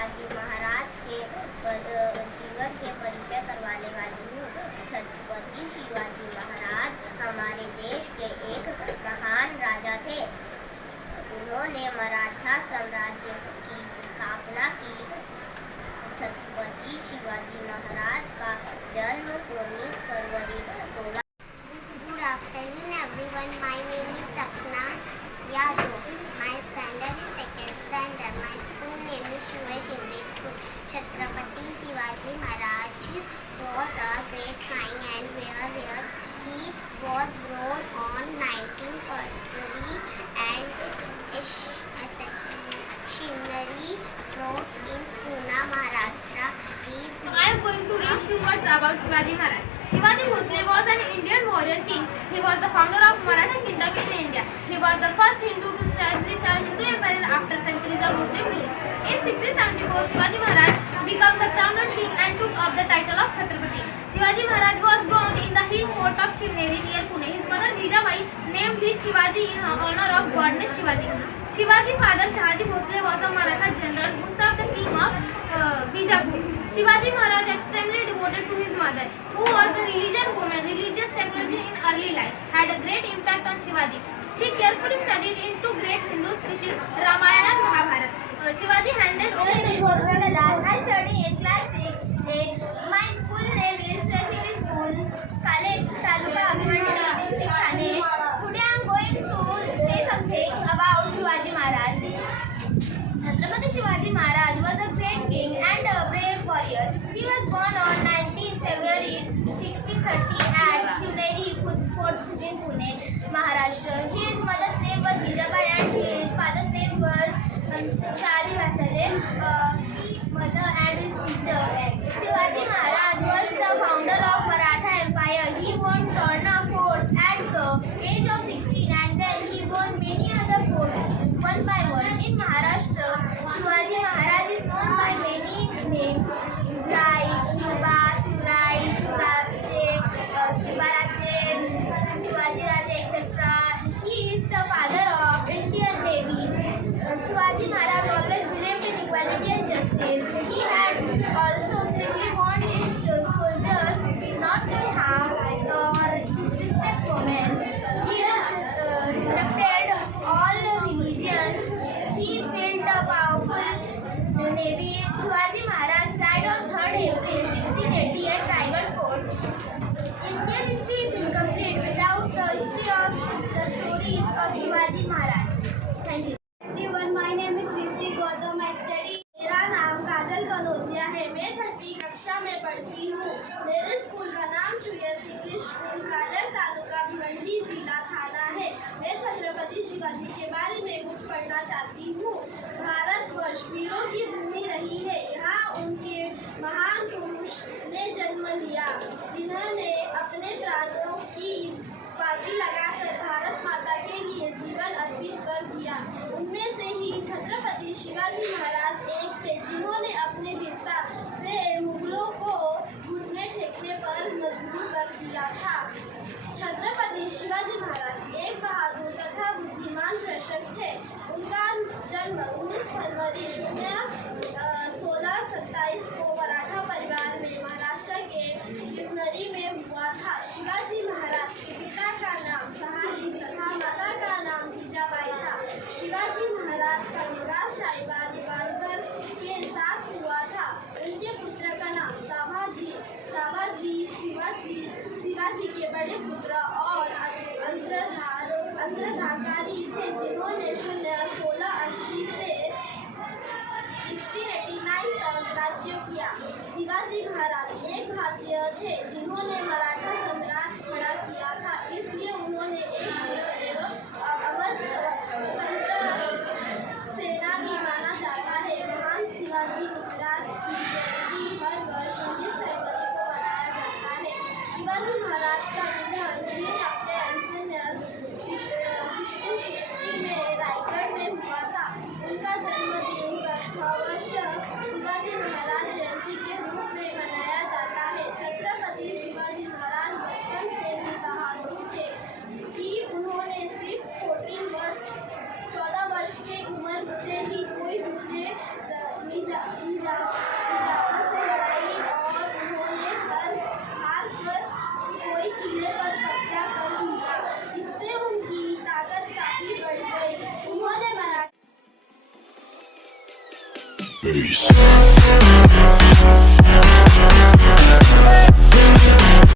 शिवाजी महाराज के जीवन के परिचय करवाने वाली हूँ। छत्रपति शिवाजी महाराज हमारे देश के एक महान राजा थे। उन्होंने मराठा साम्राज्य की स्थापना की। छत्रपति शिवाजी महाराज का जन्म 19 फरवरी 16। Good afternoon everyone. My name is Sapna Yadav. My standard is second standard. My school name is Shivash English School. Chhatrapati Shivaji Maharaj was a great king and warrior. He was born on 19th February and Shinari wrote in Pune, Maharashtra. I am going to read few words about Shivaji Maharaj. Shivaji Bhosle was an Indian warrior king. He was the founder of Maratha Kingdom in India. He was the first Hindu to establish a Hindu empire after centuries of Muslim rule. In 1674, Shivaji Maharaj became the crowned king and took up the title of Chhatrapati. Shivaji Maharaj was born in the hill fort of Shivneri near Pune. His mother Jijabai named his Shivaji in honor of goddess Shivaji. Shivaji's father Shahaji Bhosle was a Maratha general who served the king of Bijapur. Shivaji Maharaj extremely devoted to his mother, who was a religious woman. Religious technology in early life had a great impact on Shivaji. He carefully studied into great Hindu species Ramayana and Mahabharata. Shivaji handed over I study in class 6A. My school name is Shivash English School, Kale Taluka Bhiwandi, District Thane. Today I am going to say something about Shivaji Maharaj. Chhatrapati Shivaji Maharaj was a great king and a brave warrior. He was born on 19 February 1630 at Shivneri Fort in Pune, Maharashtra. His mother's name was Jijabai and his father's name was Shahaji Bhosle. His mother and his teacher. Shivaji Maharaj was the founder of Maratha Empire. He won Torna Fort at the age of 16 and then he won many other forts one by one. In Maharashtra, Shivaji Maharaj is known by many names: Rai, Shiva, Shivrai, Shivaraje, Shivaji Raje, etc. He is the father of Indian Navy. Shivaji Maharaj always believed in equality and justice. He had also strictly warned his soldiers not to harm or disrespect women. He respected all religions. He built a powerful navy. Shivaji Maharaj died on 3rd April 1680 at Raigad Fort. Indian history is incomplete without the history of the stories of Shivaji Maharaj. Thank you. everyone. My name is Rishi Gautam. I study. मेरा नाम काजल कनौजिया है। मैं 6वीं कक्षा में पढ़ती हूँ। मेरे school का नाम शिवाजी इंग्लिश स्कूल, कालर तालुका, भिवंडी जिला, थाना है। मैं छत्रपति शिवाजी के बारे में कुछ पढ़ना चाहती हूँ। भारतवर्ष वीरों की भूमि रही है। यहाँ उनके महान पुरुष ने जन्म लिया, जिन्होंने अपने प्राणों की बाजी लगाकर भारत माता के लिए जीवन अर्पित कर दिया। उनमें से ही छत्रपति शिवाजी महाराज एक थे, जिन्होंने अपने वीरता से मुगलों को घुटने टेकने पर मजबूर कर दिया था। छत्रपति शिवाजी महाराज एक बहादुर तथा बुद्धिमान शासक थे। उनका जन्म 19 फरवरी 1627 को मराठा परिवार में महाराष्ट्र के शिवनरी में हुआ था। शिवाजी महाराज के पिता का नाम शहाजी तथा माता का नाम जीजाबाई था। शिवाजी महाराज का विवाह साहिबा निवालकर के साथ हुआ था। उनके पुत्र का नाम शिवाजी के बड़े पुत्र और अंतरधाकारी थे, जिन्होंने 1680 से 1689 तक राज्य किया। शिवाजी महाराज एक भारतीय थे, जिन्होंने मराठा साम्राज्य खड़ा किया था, इसलिए उन्होंने एक वीर एवं अमर स्वतंत्र सेनानी माना जाता है। महान शिवाजी महाराज की जयंती हर वर्ष 19 फरवरी को मनाया जाता है। शिवाजी महाराज का निधन 3 अप्रैल 1660 में रायगढ़ में हुआ था। उनका जन्मदिन वर्ष शिवाजी महाराज जयंती के रूप में मनाया जाता है। छत्रपति शिवाजी महाराज बचपन से ही बहादुर थे कि उन्होंने सिर्फ 14 वर्ष Peace.